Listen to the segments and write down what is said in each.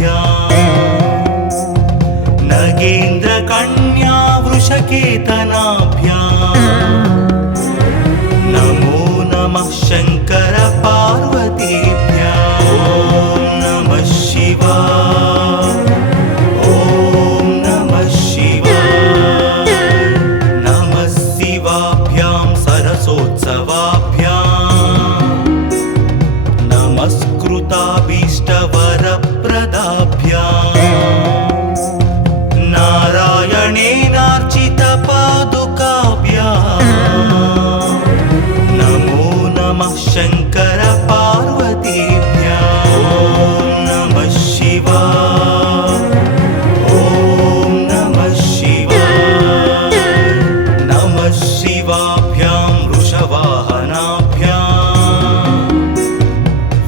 परस्पराश्लिष्टवपुर्धराभ्याम् नगेन्द्रकन्या वृषकेतनाभ्याम् नमो नमः शङ्कर पार्वतीभ्याम् ॐ नमः शिवाय ॐ नमः शिवाय नमः शिवाभ्यां सरसोत्सवाभ्याम् नमस्कृताभीष्टवरप्रदाभ्याम् नारायणेनार्चितपादुकाभ्याम् नमो नमः शङ्कर पार्वतीभ्याम् ॐ नमः शिवाय ॐ नमः शिवाय नमः शिवाभ्यां वृषवाहनाभ्याम्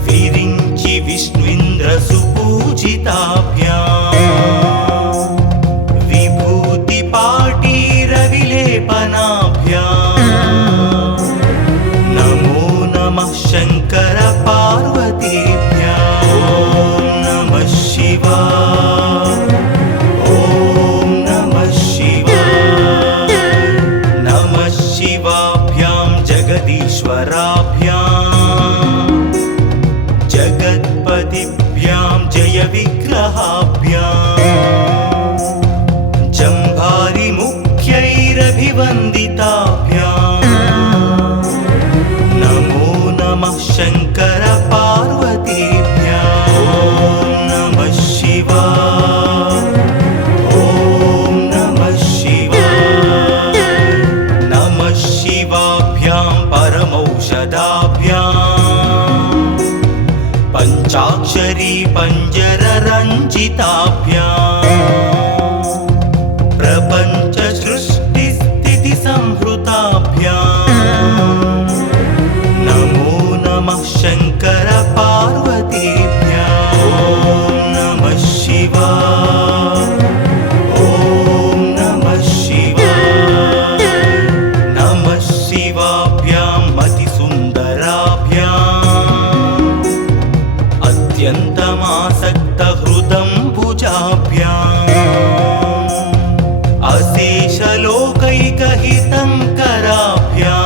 विरिञ्चि विष्णुइन्द्रसुपूजिताभ्याम् विभूतिपाटीरविलेपनाभ्याम् नमो नमः शङ्कर पार्वतीभ्याम् ॐ नमः शिवाय ॐ नमः शिवाय नमः शिवाभ्यां जगदीश्वराभ्याम् जगत्पतिभ्यां जयविग्रहाभ्याम् जम्भारिमुख्यैरभिवन्दिताभ्याम् नमो नमः शङ्कर पार्वतीभ्याम् ॐ नमः शिवाय ॐ नमः शिवाय नमः शिवाभ्यां परमौषधाभ्याम् पञ्चाक्षरी पञ्जररञ्जिताभ्याम् प्रपञ्च सृष्टिस्थितिसंहृताभ्याम् नमो नमः शङ्कर पार्वतीभ्याम् ॐ नमः शिवाय ॐ नमः शिवाय नमः शिवाभ्यां मतिसुन्दराभ्याम् अत्यन्तमासक्तहृदम्बुजाभ्याम्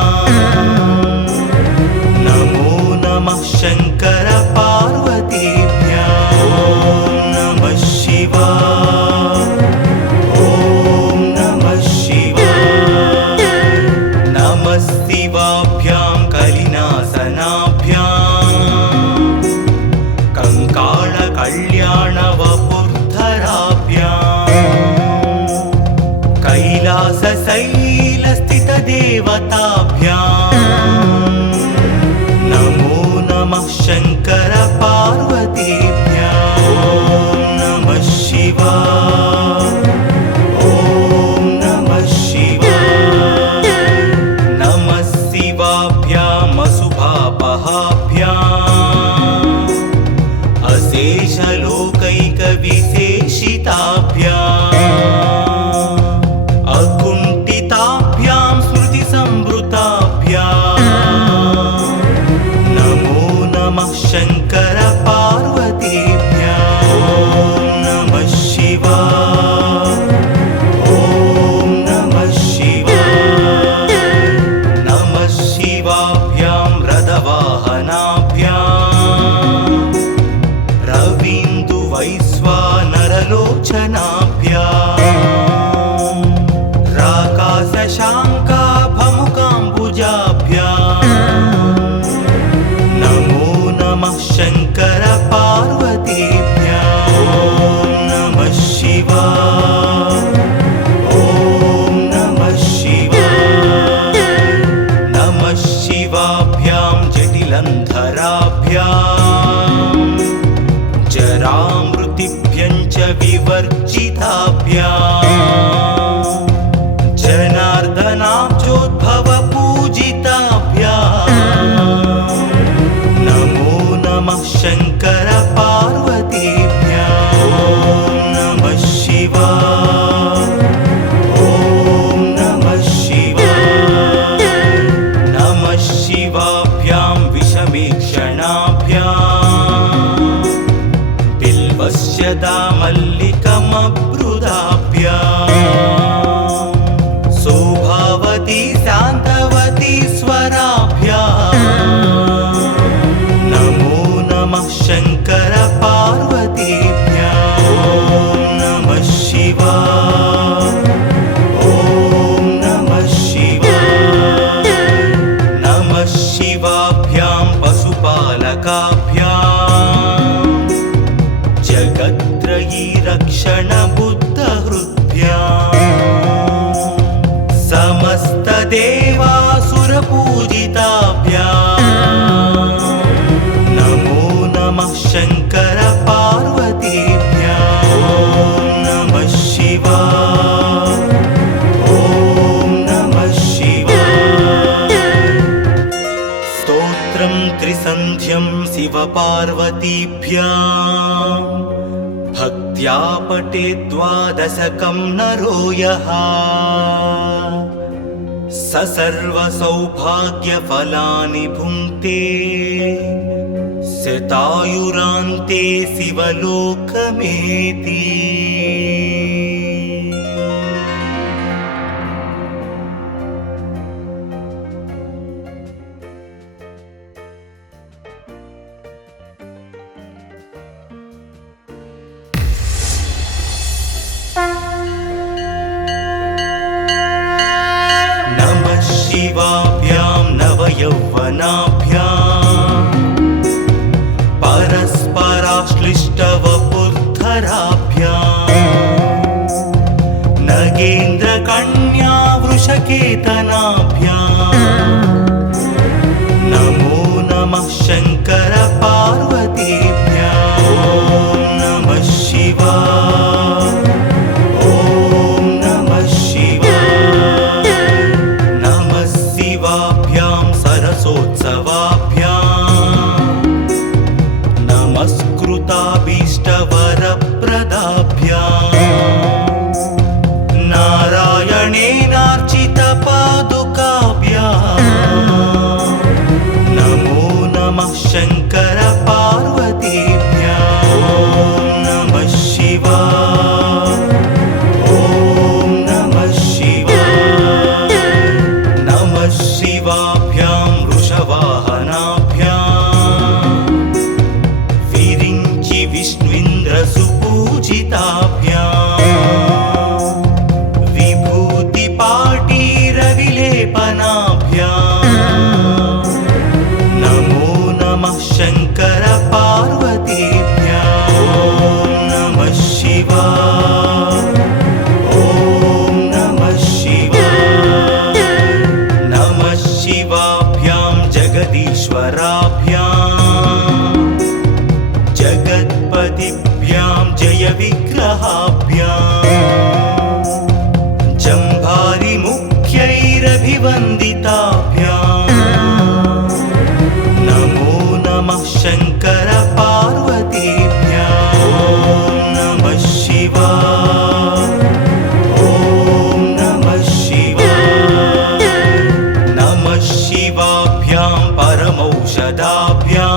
अशेषलोकैकहितङ्कराभ्याम् नमो नमः शङ्कर पार्वतीभ्याम् ॐ नमः शिवाय ॐ नमः शिवाय नमः शिवाभ्यां कलिनासनाभ्याम् कङ्काळकल्याणवपुर्धराभ्याम् कैलासशैलस्थितदेवताभ्याम् नमो नमः शङ्कर पार्वतीभ्याम् ॐ नमः शिवाय ॐ नमः शिवाय नमः शिवाभ्याम् अशुभापहाभ्याम् अशेषलोकैकविशेषिताभ्याम् अकुण्ठिताभ्यां स्मृतिसंवृताभ्याम् वन्द्यं शिवपार्वतीभ्यां भक्त्या पठेत् द्वादशकं नरो यः स सर्वसौभाग्यफलानि भुङ्क्ते शतायुरान्ते शिवलोकमेति। नमः शिवाभ्यां नवयौवनाभ्याम् परस्पराश्लिष्टवपुर्धराभ्याम् नगेन्द्रकन्या वृषकेतनाभ्याम् नमो नमः शङ्कर पार्वतीभ्यां। ॐ नमः शिवाय, ॐ नमः शिवाय। नमः शिवाभ्यां सरसोत्सवाभ्याम् नमस्कृताभीष्टवरप्रदाभ्याम् नारायणेनार्चितपादुकाभ्याम् नमो नमः शङ्कर पार्वतीभ्यां। ॐ नमः शिवाय, ॐ नमः शिवाय। नमः शिवाभ्यां वृषवाहनाभ्याम् विरिञ्चि विष्णुन्द्रसुपूजिताभ्याम् विभूतिपाटीरविलेपनाभ्याम् नमो नमः शङ्कर पार्वतीभ्यां। ॐ नमः शिवाय, ॐ नमः शिवाय। नमः शिवाभ्यां जगदीश्वराभ्याम् जगत्पतिभ्यां जयविग्रहाभ्याम् जम्भारिमुख्यैरभिवन्दिताभ्याम् नमो नमः शङ्कर पार्वतीभ्यां। ॐ नमः शिवाय, ॐ नमः शिवाय। नमः शिवाभ्यां परमौषधाभ्याम्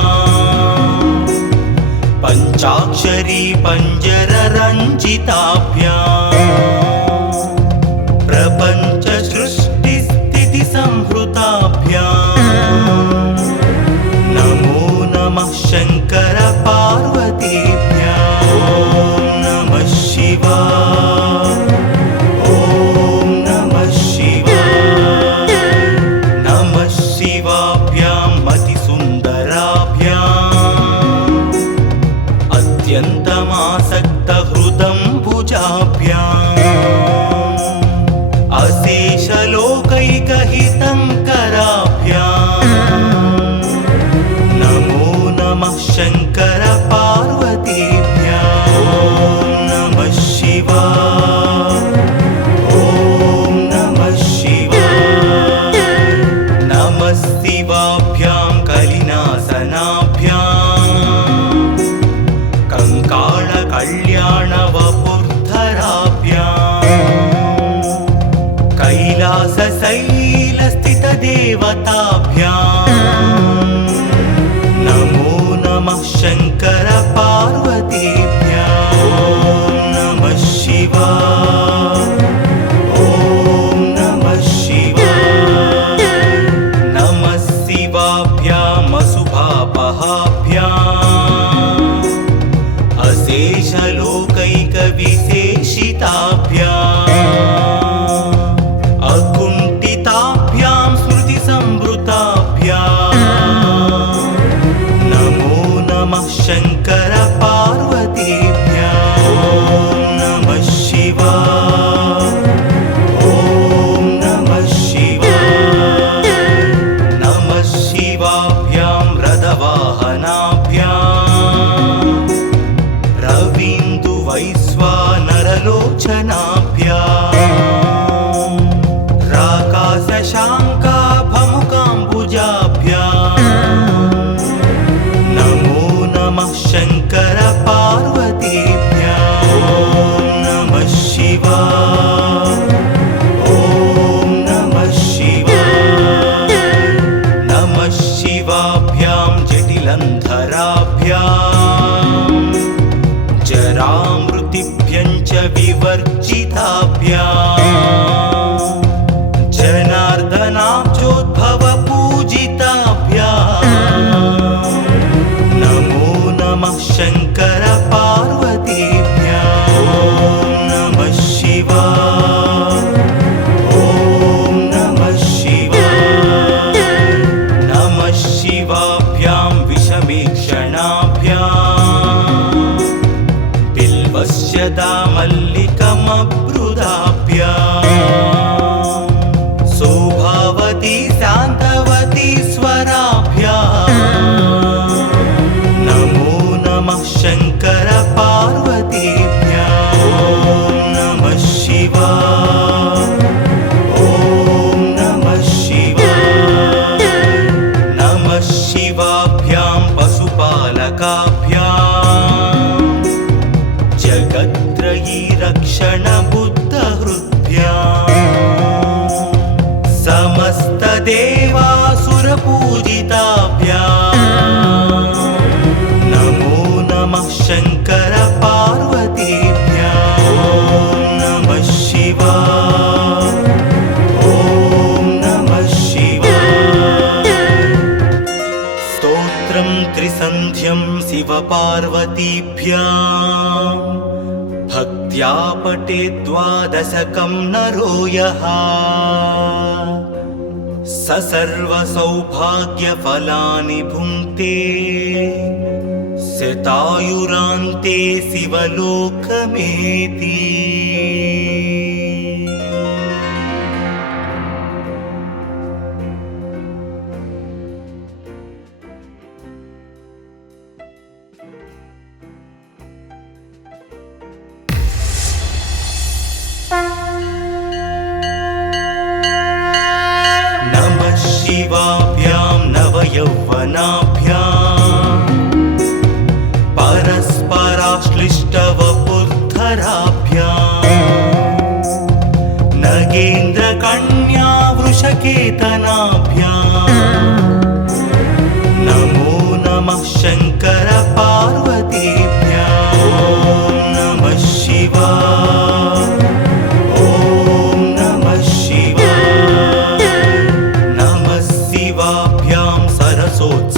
पञ्चाक्षरी पञ्जररञ्जिताभ्याम् प्रपञ्च सृष्टिस्थितिसंहृताभ्याम् नमो नमः शङ्कर पार्वतीभ्यां। ॐ नमः शिवाय, ॐ नमः शिवाय। नमः शिवाभ्यां मतिसुन्दराभ्याम् अत्यन्तमासक्तहृदम्बुजाभ्याम् अशेषलोकैकहितङ्कराभ्याम् नमो नमः शङ्कर पार्वतीभ्यां। ॐ नमः शिवाय, ॐ नमः शिवाय। नमः शिवाभ्यां कलिनासनाभ्याम् कङ्काळकल्याणवपुर्धराभ्याम् कैलासशैलस्थितदेवताभ्याम् नमो नमः शङ्कर पार्वतीभ्यां। ॐ नमः शिवाय, ॐ नमः शिवाय। नमः शिवाभ्याम् अशुभापहाभ्याम् अशेषलोकैकविशेषिताभ्याम् अकुण्ठिताभ्यां स्मृतिसंवृताभ्याम् नमो नमः शङ्कर पार्वतीभ्यां। ॐ नमः शिवाय, ॐ नमः शिवाय। नमः शिवाभ्यां रथवाहनाभ्याम् रवीन्दुवैश्वानरलोचनाभ्याम् राकाशशाङ्काभमुकाम्बुजाभ्याम् शान्तवती स्वराभ्याम् नमो नमः शङ्कर पार्वतीभ्याम् ॐ नमः शिवाय ॐ नमः शिवाय नमः शिवाभ्यां पशुपालकाभ्याम् जगत्त्रयी रक्षण बुद्धहृद्भ्याम् समस्तदेवासुरपूजिताभ्याम् नमो नमः शङ्कर पार्वतीभ्याम् ॐ नमः शिवाय ॐ नमः शिवाय स्तोत्रं त्रिसन्ध्यं शिवपार्वतीभ्याम् भक्त्या पठेत् द्वादशकं नरो यः स सर्वसौभाग्यफलानि भुङ्क्ते शतायुरान्ते शिवलोकमेति नमः शिवाभ्यां नवयौवनाभ्याम् परस्पराश्लिष्टवपुर्धराभ्याम् नगेन्द्रकन्या वृषकेतनाभ्याम् नमो नमः शङ्कर पार्वतीभ्याम् ॐ नमः शिवाय ॐ नमः शिवाय नमः शिवाभ्यां सरसोत्सवाभ्याम्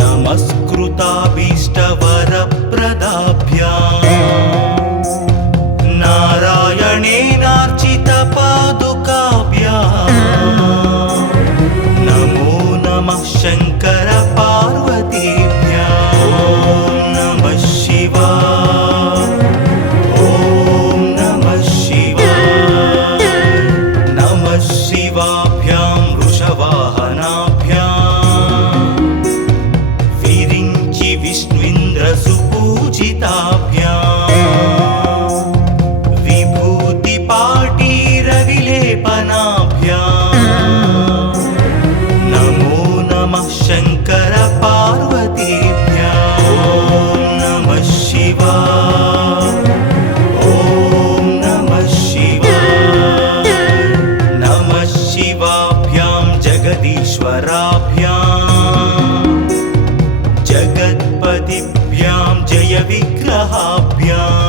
नमस्कृताभीष्टवरप्रदाभ्याम् नारायणेनार्चितपादुकाभ्याम् नमो नमः शङ्कर पार्वतीभ्याम् ॐ नमः शिवाय ॐ नमः शिवाय नमः शिवाभ्यां वृषवाहनाभ्याम् विरिञ्चि विष्णुन्द्रसुपूजिताभ्याम् विभूतिपाटीरविलेपनाभ्याम् नमो नमः शङ्कर पार्वतीभ्याम् ॐ नमः शिवाय ॐ नमः शिवाय नमः शिवाभ्यां जगदीश्वराभ्याम् जगत्पतिभ्यां जयविग्रहाभ्याम्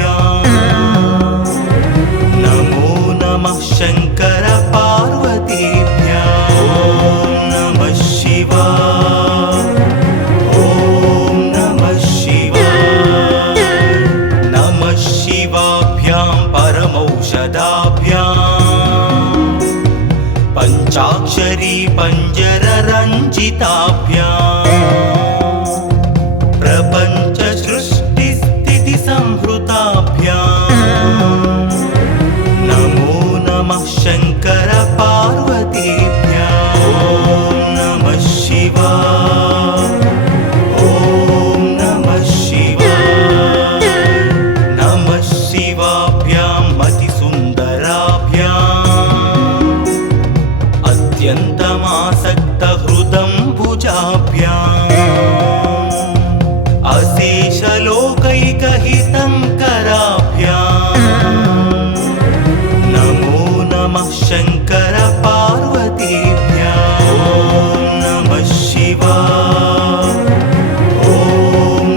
जम्भारिमुख्यैरभिवन्दिताभ्याम् नमो नमः शङ्कर पार्वतीभ्याम् ॐ नमः शिवाय ॐ नमः शिवाय नमः शिवाभ्यां परमौषधाभ्याम् पञ्चाक्षरी पञ्जररञ्जिताभ्याम् प्रपञ्चसृष्टिस्थितिसंहृताभ्याम् नमो नमः शङ्कर पार्वतीभ्याम् ॐ नमः शिवाय ॐ नमः शिवाय नमः शिवाभ्यां मतिसुन्दराभ्याम् अत्यन्तमासक्तहृदम्बुजाभ्याम् अशेषलोकैकहितङ्कराभ्याम् नमो नमः शङ्कर पार्वतीभ्याम् ॐ नमः शिवाय ॐ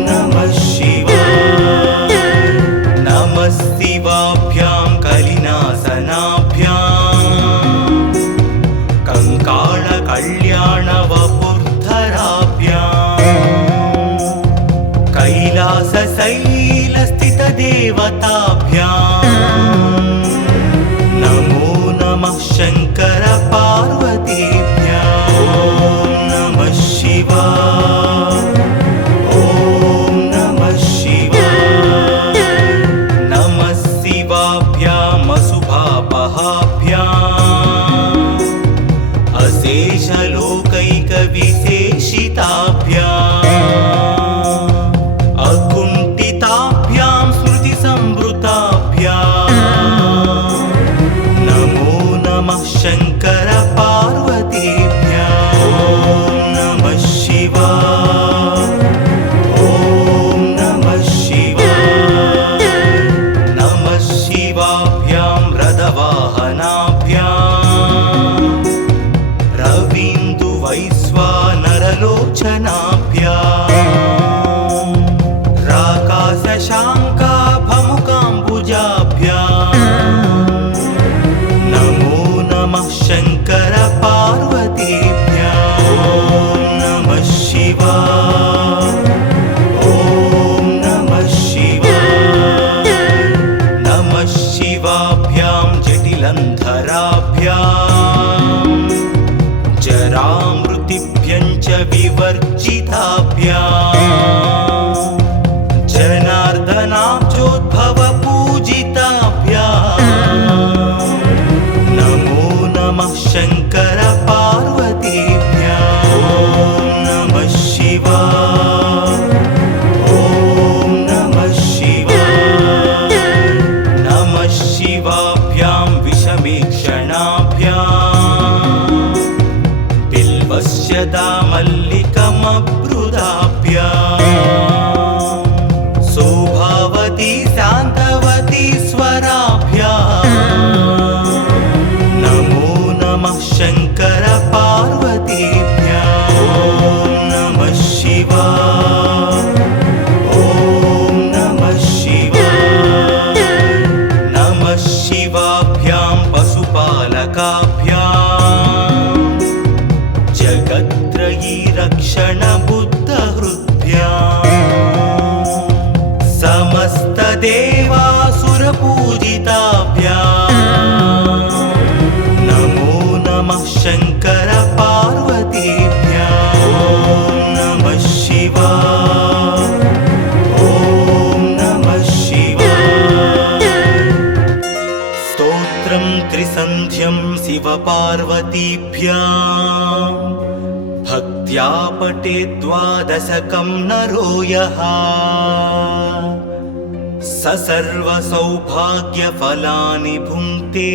नमः शिवाय नमः शिवाभ्यां कलिनासनाभ्याम् कङ्काळकल्याणवपुर्धराभ्याम् कैलासशैलस्थितदेवताभ्याम् नमो नमः शङ्कर पार्वतीभ्याम् ॐ नमः शिवाय ॐ नमः शिवाय देवासुरपूजिताभ्याम् नमो नमः शङ्कर पार्वतीभ्याम् ॐ नमः शिवाय ॐ नमः शिवाय स्तोत्रं त्रिसन्ध्यं शिवपार्वतीभ्याम् भक्त्या पठेत् द्वादशकं नरो यः स सर्वसौभाग्यफलानि भुङ्क्ते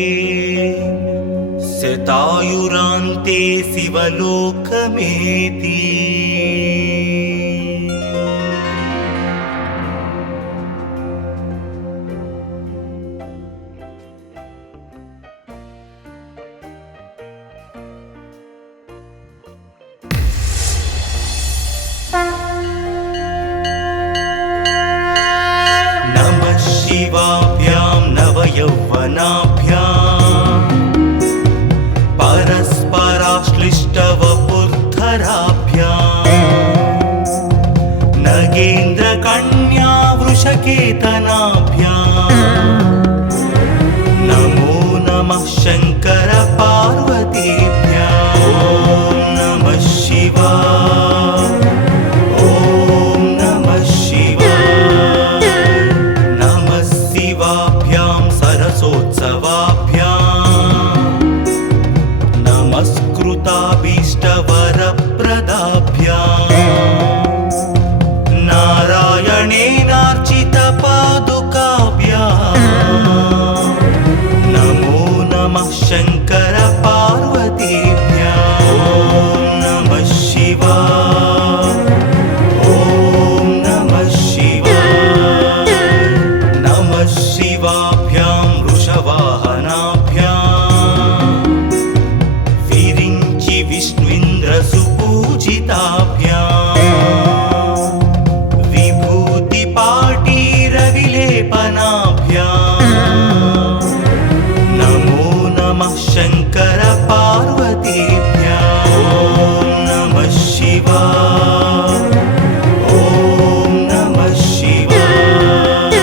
शतायुरान्ते शिवलोकमेति नमः शिवाभ्यां नवयौवनाभ्याम् परस्पराश्लिष्टवपुर्धराभ्याम् नगेन्द्रकन्या वृषकेतनाभ्याम् नमो नमः शङ्कर पार्वतीभ्याम् ॐ नमः शिवाय ॐ नमः शिवाय नमः शिवाभ्यां सरसोत्सवाभ्याम् नमस्कृताभीष्टवरप्रदाभ्याम् नारायणेनार्चितपादुकाभ्याम् नमो नमः शङ्कर पार्वतीभ्याम् ॐ नमः शिवाय ॐ नमः शिवाय नमः शिवाभ्यां वृषवाहनाभ्याम् विरिञ्चि विष्णुन्द्रसुपूजिताभ्याम् विभूतिपाटीरविलेपनाभ्याम् नमो नमः शङ्कर पार्वतीभ्याम् ॐ नमः शिवाय ॐ नमः शिवाय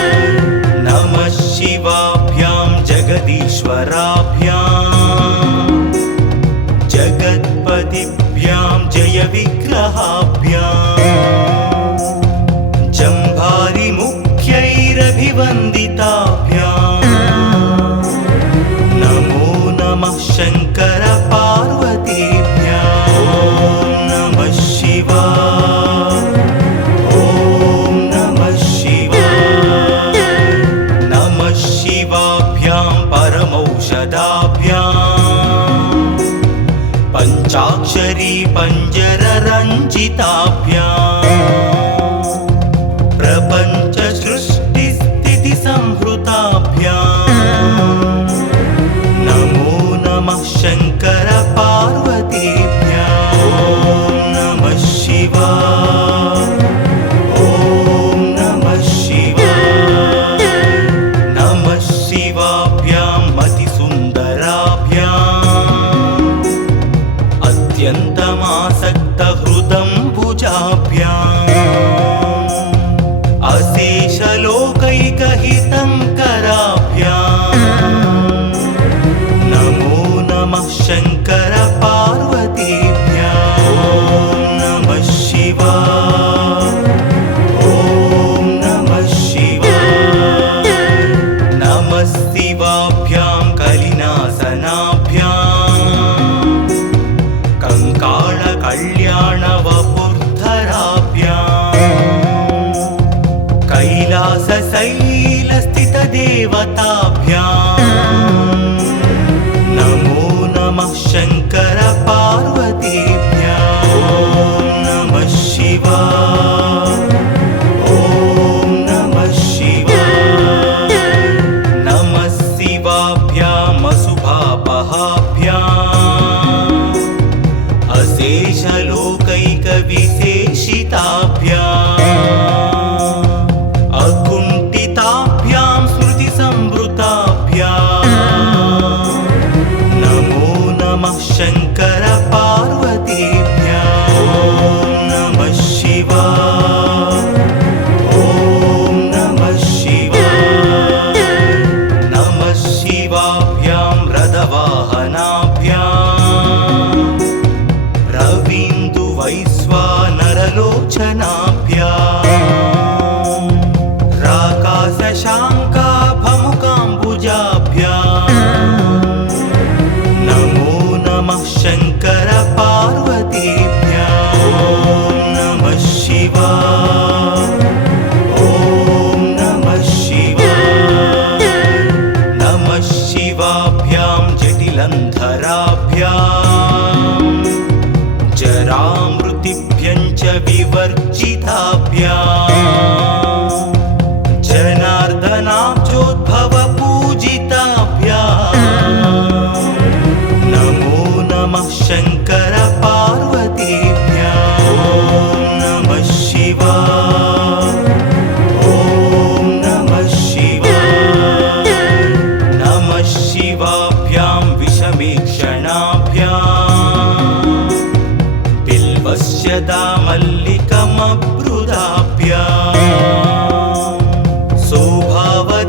नमः शिवाभ्यां जगदीश्वराभ्याम् जगत्पतिभ्यां जयविग्रहाभ्याम् जम्भारिमुख्यैरभिवन्दिताभ्याम् नमो नमः शङ्कर पार्वतीभ्याम् ॐ नमः शिवाय ॐ नमः शिवाय नमः शिवाभ्यां परमौषधाभ्याम् पञ्चाक्षरी पञ्जररञ्जिताभ्याम् प्रपञ्च सृष्टिस्थितिसंहृताभ्याम् नमो नमः शङ्कर पार्वतीभ्याम् ॐ नमः शिवाय ॐ नमः शिवाय नमः शिवाभ्यां मतिसुन्दराभ्याम् अत्यन्तमासक्तहृदम्बुजाभ्याम् अशेषलोकैकहितङ्कराभ्याम् नमो नमः शङ्कर पार्वतीभ्याम् ॐ नमः शिवाय ॐ नमः शिवाय नमः शिवाभ्यां कलिनासनाभ्याम् कङ्काळकल्याणवपुर्धराभ्याम् कैलासशैलस्थितदेवताभ्याम् नमो नमः शङ्कर पार्वतीभ्याम् ॐ नमः शिवाय ॐ नमः शिवाय नमः शिवाभ्याम् अशुभापहाभ्याम् अशेषलोकैकविशेषिताभ्याम् अकुण्ठिताभ्यां स्मृतिसंवृताभ्याम्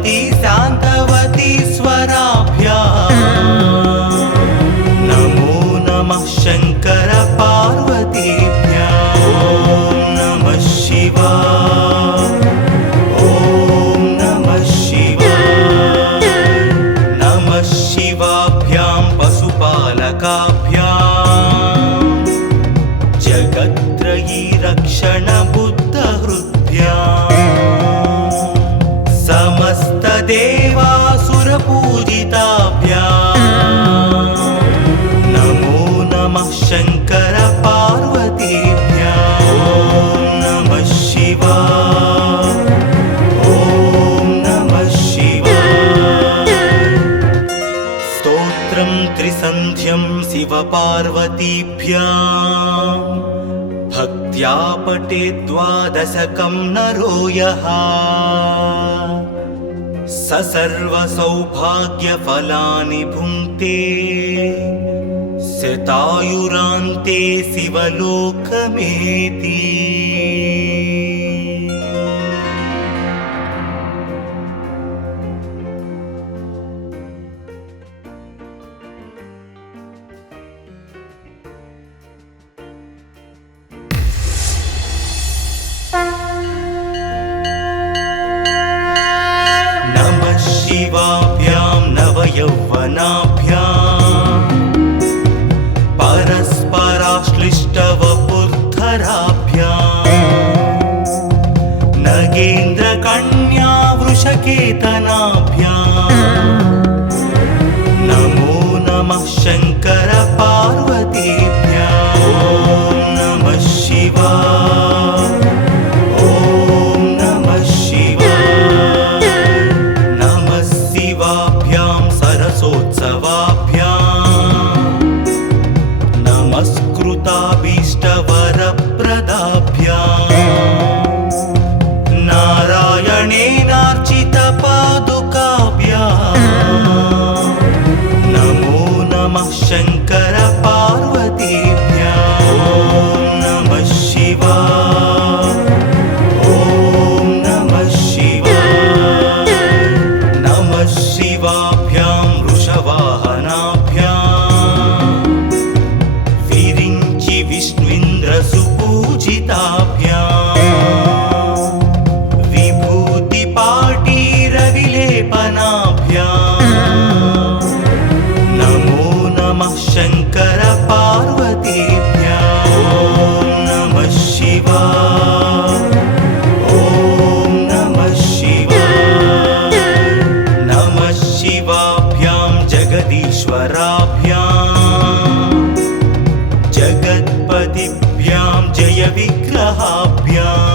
शान्तवती शान्तवती स्वराभ्याम् नमो नमः शङ्कर पार्वतीभ्याम् ॐ नमः शिवाय ॐ नमः शिवाय नमः शिवाभ्यां पशुपालकाभ्याम् जगत्त्रयी रक्षण बुद्धहृद्भ्याम् समस्तदेवासुरपूजिताभ्याम् नमो नमः शङ्कर पार्वतीभ्याम् ॐ नमः शिवाय ॐ नमः शिवाय स्तोत्रं त्रिसन्ध्यं शिवपार्वतीभ्याम् भक्त्या पठेत् द्वादशकं नरो यः स सर्वसौभाग्यफलानि भुङ्क्ते शतायुरान्ते शिवलोकमेति नमः शिवाभ्यां नवयौवनाभ्याम् परस्पराश्लिष्टवपुर्धराभ्याम् नगेन्द्रकन्या वृषकेतनाभ्याम् नमो नमः शङ्कर पार्वतीभ्याम् ॐ नमः शिवाय ॐ नमः शिवाय नमः शिवाभ्यां सरसोत्सवाभ्याम् नमस्कृताभीष्टवरप्रदाभ्याम् नारायणेनार्चितपादुकाभ्याम् नमो नमः शङ्कर पार्वतीभ्याम् ॐ नमः शिवाय ॐ नमः शिवाय नमः शिवाभ्यां वृषवाहनाभ्याम् विरिञ्चि विष्णुइन्द्रसुपूजिताभ्याम् विभूतिपाटीरविलेपनाभ्याम् नमो नमः शङ्कर पार्वतीभ्याम् ॐ नमः शिवाय ॐ नमः शिवाय नमः शिवाभ्यां जगदीश्वराभ्याम् जगत्पतिभ्यां जयविग्रहाभ्याम्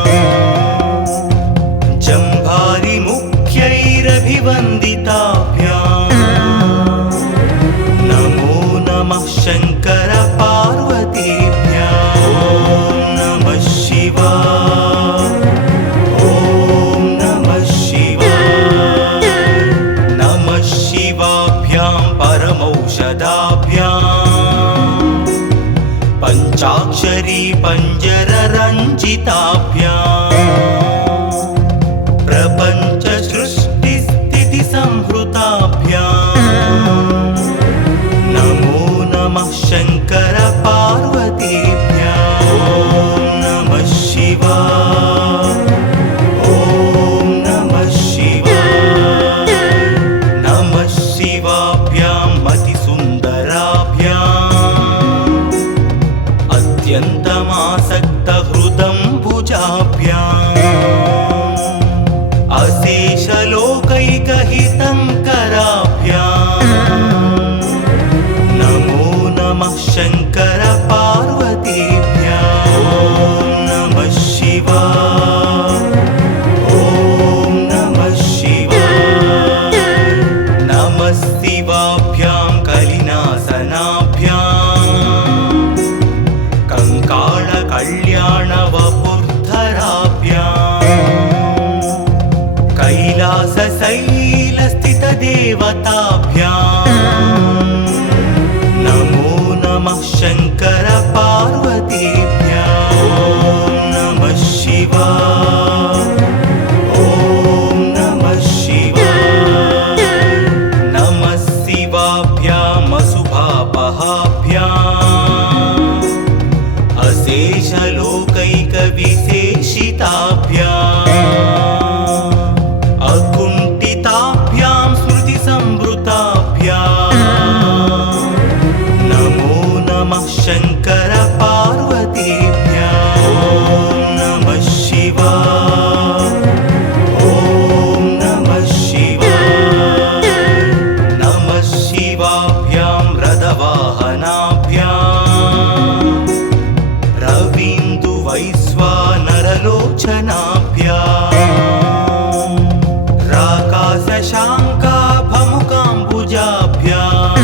जम्भारिमुख्यैरभिवन्दिताभ्याम् नमो नमः शङ्कर पार्वतीभ्याम् ॐ नमः शिवाय ॐ नमः शिवाय नमः शिवाभ्यां परमौषधाभ्याम् पञ्चाक्षरी पञ्जररञ्जिताभ्याम् प्रपञ्च सृष्टिस्थितिसंहृताभ्याम् नमो नमः शङ्कर पार्वतीभ्याम् ॐ नमः शिवाय ॐ नमः शिवाय नमः शिवाभ्यां मतिसुन्दराभ्याम् अत्यन्तमासक्तहृदम्बुजाभ्याम् अशेषलोकैकहितङ्कराभ्याम् नमो नमः शङ्कर पार्वतीभ्याम् ॐ नमः शिवाय ॐ नमः शिवाय नमः शिवाभ्यां कलिनासनाभ्याम् कङ्काळकल्याणवपुर्धराभ्याम् कैलासशैलस्थितदेवताभ्याम् नमो नमः शङ्कर पार्वतीभ्याम् ॐ नमः शिवाय ॐ नमः शिवाय शशाङ्काभमुकाम्बुजाभ्याम्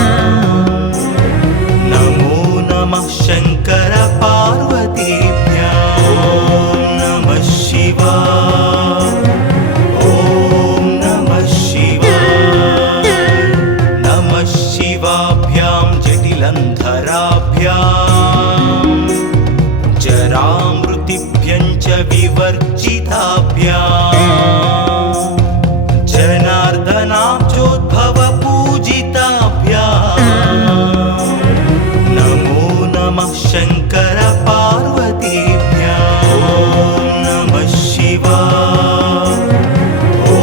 नमो नमः शङ्कर पार्वतीभ्याम् ॐ नमः शिवाय ॐ नमः शिवाय नमः शिवाभ्यां जटिलन्धराभ्याम् जरामृतिभ्यं च विवर्जिताभ्याम् जनार्दनाब्जोद्भवपूजिताभ्याम् नमो नमः शङ्कर पार्वतीभ्याम् ॐ नमः शिवाय ॐ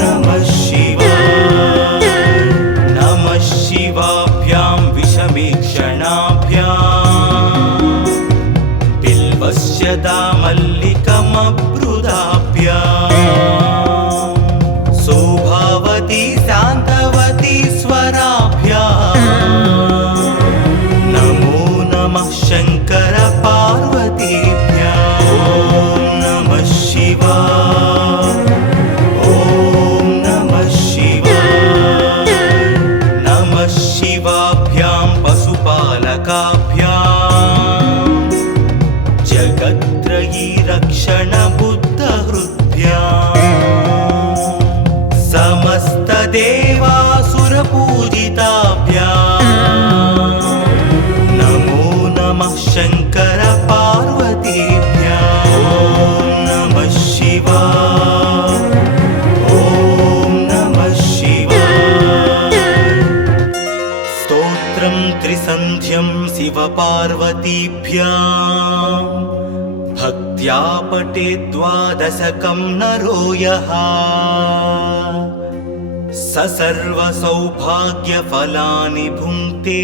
नमः शिवाय नमः शिवाभ्यां विषमीक्षणाभ्याम् बिल्वस्य दामल्लिकमब्रुदाभ्याम् सौभावती शान्तवती स्वराभ्याम् नमो नमः शङ्कर पार्वतीभ्याम् ॐ नमः शिवाय ॐ नमः शिवाय नमः शिवाभ्यां पशुपालकाभ्याम् जगत्त्रयी रक्षणबुद्धहृद्भ्याम् समस्तदेवासुरपूजिताभ्याम् नमो नमः शङ्कर पार्वतीभ्याम् ॐ नमः शिवाय ॐ नमः शिवाय स्तोत्रं त्रिसन्ध्यं शिवपार्वतीभ्याम् भक्त्या पठेद्वादशकं नरो यः स सर्वसौभाग्यफलानि भुङ्क्ते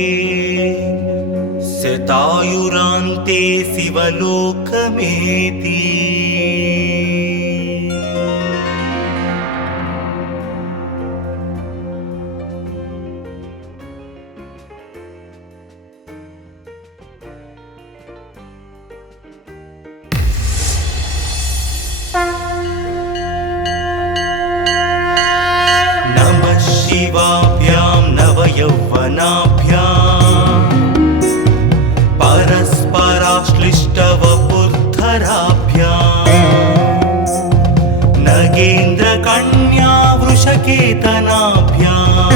शतायुरान्ते शिवलोकमेति नमः शिवाभ्यां नवयौवनाभ्याम् परस्पराश्लिष्टवपुर्धराभ्याम् नगेन्द्रकन्या वृषकेतनाभ्याम्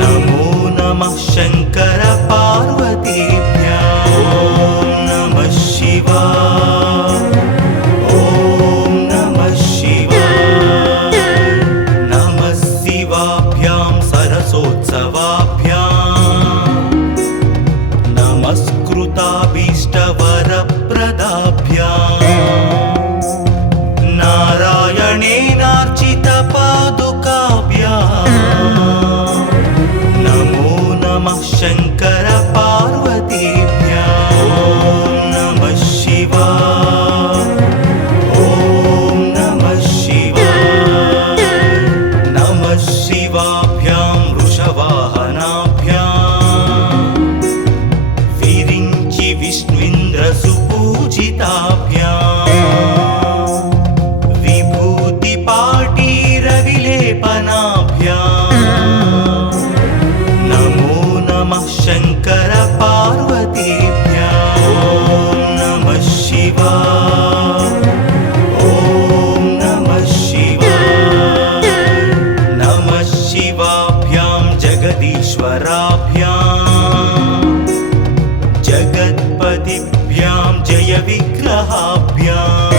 नमो नमः शङ्कर पार्वतीभ्याम् ॐ नमः शिवाय ॐ नमः शिवाय नमः शिवाभ्यां सरसोत्सवाभ्याम् नमस्कृताभीष्टवरप्रदाभ्याम् नारायणेनार्चितपादुकाभ्याम् नमो नमः शङ्कर पार्वतीभ्याम् ॐ नमः शिवाय ॐ नमः शिवाय नमः शिवाभ्यां वृषवाहनाभ्याम् विरिञ्चि विष्णुन्द्रसुपूजिताभ्याम् विभूतिपाटीरविलेपनाभ्याम् नमो नमः शङ्कर पार्वतीभ्याम् ॐ नमः शिवाय ॐ नमः शिवाय नमः शिवाभ्यां जगदीश्वराभ्याम् जगत्पतिभ्यां जयविग्रहाभ्याम्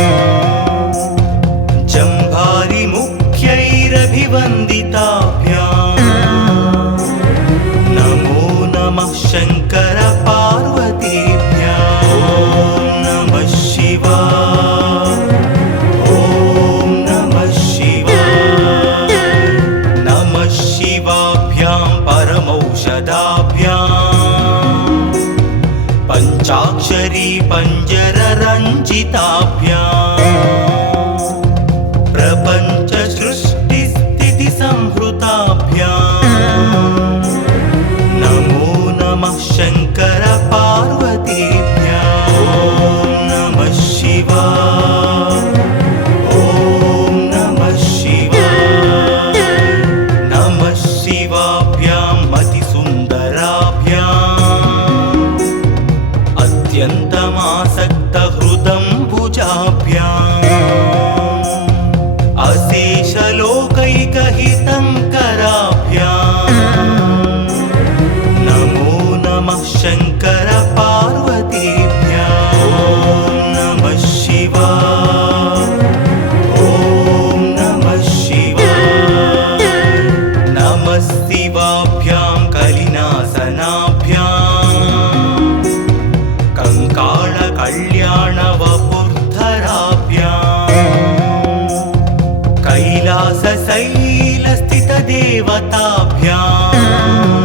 जम्भारिमुख्यैरभिवन्दिताभ्याम् नमो नमः शङ्कर पार्वतीभ्याम् ॐ नमः शिवाय ॐ नमः शिवाय नमः शिवाभ्यां परमौषधाभ्याम् पञ्चाक्षरी पञ्जररञ्जिताभ्याम् प्रपञ्च सृष्टिस्थितिसंहृताभ्याम् नमो नमः शङ्कर पार्वतीभ्याम् ॐ नमः शिवाय ॐ नमः शिवाय कैलासशैलस्थितदेवताभ्याम्